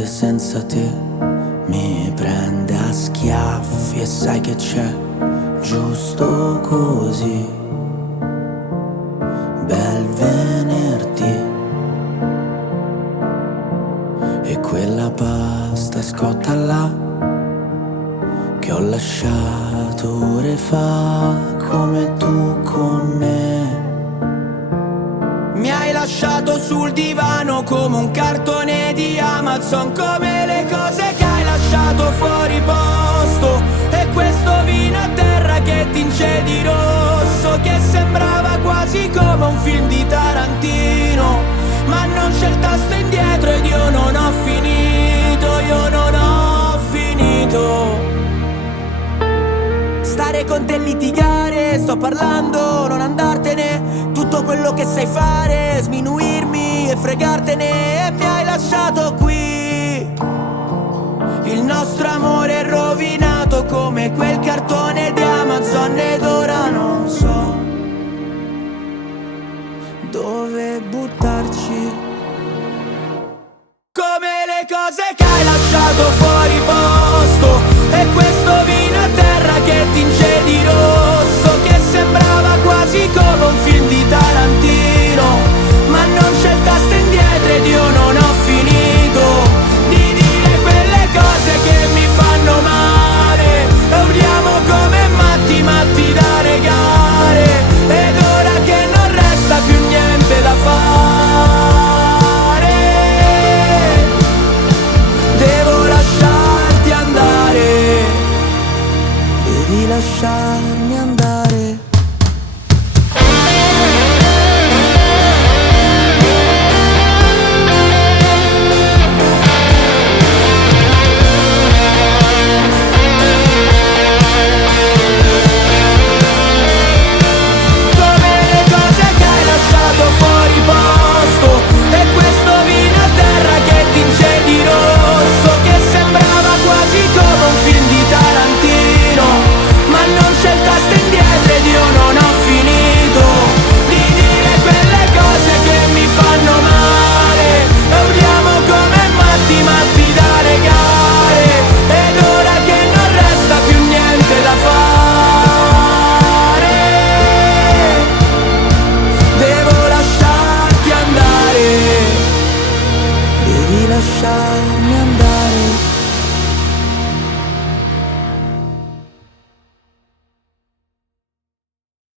notte senza te mi prende a schiaffi e sai che c'è, giusto così, bel venerdì. E quella pasta scotta là che ho lasciato ore fa, come tu con me. Mi hai lasciato sul divano come un cartone di Amazon, come le cose che hai lasciato fuori posto. E questo vino a terra che tinge di rosso, che sembrava quasi come un film di Tarantino. Ma non c'è il tasto indietro ed io non ho finito, io non ho finito. Stare con te e litigare, sto parlando, non andartene. Tutto quello che sai fare, sminuirmi e fregartene. E mi hai lasciato qui. Il nostro amore è rovinato come quel cartone di Amazon. Ed ora non so dove buttarci. Come le cose che hai lasciato fuori posto. E questo vino a terra che tinge di rosso, che sembrava quasi come un film di Tarantino. Ma non c'è il tasto indietro ed io non ho finito di dire quelle cose che mi fanno male. E urliamo come matti, matti da regare. Ed ora che non resta più niente da fare, devo lasciarti andare. Devi lasciarmi andare. Come le cose che hai lasciato fuori posto. E questo vino a terra che tinge di rosso, che sembrava quasi come un film di Tarantino. Ma non c'è il tasto indietro ed io non ho finito di dire quelle cose che mi fanno male. E urliamo come matti, matti da regare. Ed ora che non resta più niente da fare, devo lasciarti andare. Devi lasciarmi